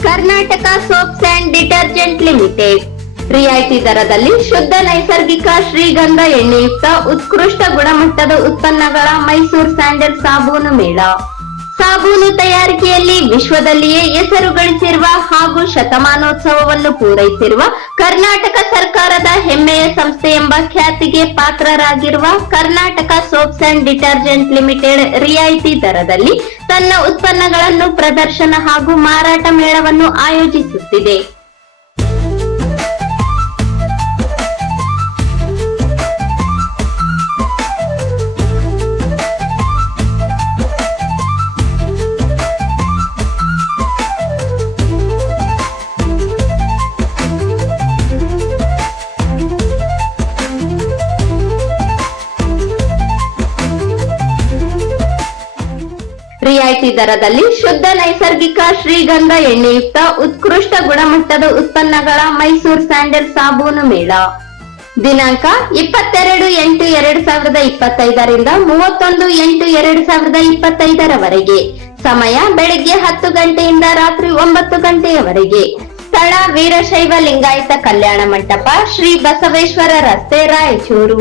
Soaps and detergent limited. ರಿಯಾಯಿತಿ ದರದಲ್ಲಿ ಶುದ್ಧ ನೈಸರ್ಗಿಕ ಶ್ರೀಗಂಧ ಎಣ್ಣೆಯುಕ್ತ ಉತ್ಕೃಷ್ಟ ಗುಣಮಟ್ಟದ ಉತ್ಪನ್ನಗಳ ಮೈಸೂರು ಸ್ಯಾಂಡಲ್ ಸಾಬೂನು ಮೇಳ. ಸಾಬೂನು ತಯಾರಿಕೆಯಲ್ಲಿ ವಿಶ್ವದಲ್ಲಿಯೇ ಹೆಸರು ಗಳಿಸಿರುವ ಹಾಗೂ ಶತಮಾನೋತ್ಸವವನ್ನು ಪೂರೈಸಿರುವ ಕರ್ನಾಟಕ ಸರ್ಕಾರದ ಹೆಮ್ಮೆಯ ಸಂಸ್ಥೆ ಎಂಬ ಖ್ಯಾತಿಗೆ ಪಾತ್ರರಾಗಿರುವ Karnataka soaps and detergent limited ರಿಯಾಯಿತಿ ದರದಲ್ಲಿ ತನ್ನ ಉತ್ಪನ್ನಗಳನ್ನು ಪ್ರದರ್ಶನ ಹಾಗೂ ಮಾರಾಟ ಮೇಳವನ್ನು ಆಯೋಜಿಸುತ್ತಿದೆ. ರಿಯಾಯಿತಿ ದರದಲ್ಲಿ ಶುದ್ಧ ನೈಸರ್ಗಿಕ ಶ್ರೀಗಂಧ ಎಣ್ಣೆಯುಕ್ತ ಉತ್ಕೃಷ್ಟ ಗುಣಮಟ್ಟದ ಉತ್ಪನ್ನಗಳ ಮೈಸೂರು ಸ್ಯಾಂಡಲ್ ಸಾಬೂನು ಮೇಳ. ದಿನಾಂಕ ಇಪ್ಪತ್ತೆರಡು ಎಂಟು ಎರಡ್ ಸಾವಿರದ ಇಪ್ಪತ್ತೈದರಿಂದ ಮೂವತ್ತೊಂದು ಎಂಟು ಎರಡ್ ಸಾವಿರದ ಇಪ್ಪತ್ತೈದರವರೆಗೆ. ಸಮಯ ಬೆಳಿಗ್ಗೆ ಹತ್ತು ಗಂಟೆಯಿಂದ ರಾತ್ರಿ ಒಂಬತ್ತು ಗಂಟೆಯವರೆಗೆ. ಸ್ಥಳ ವೀರಶೈವ ಲಿಂಗಾಯತ ಕಲ್ಯಾಣ ಮಂಟಪ ಶ್ರೀ ಬಸವೇಶ್ವರ ರಸ್ತೆ ರಾಯಚೂರು.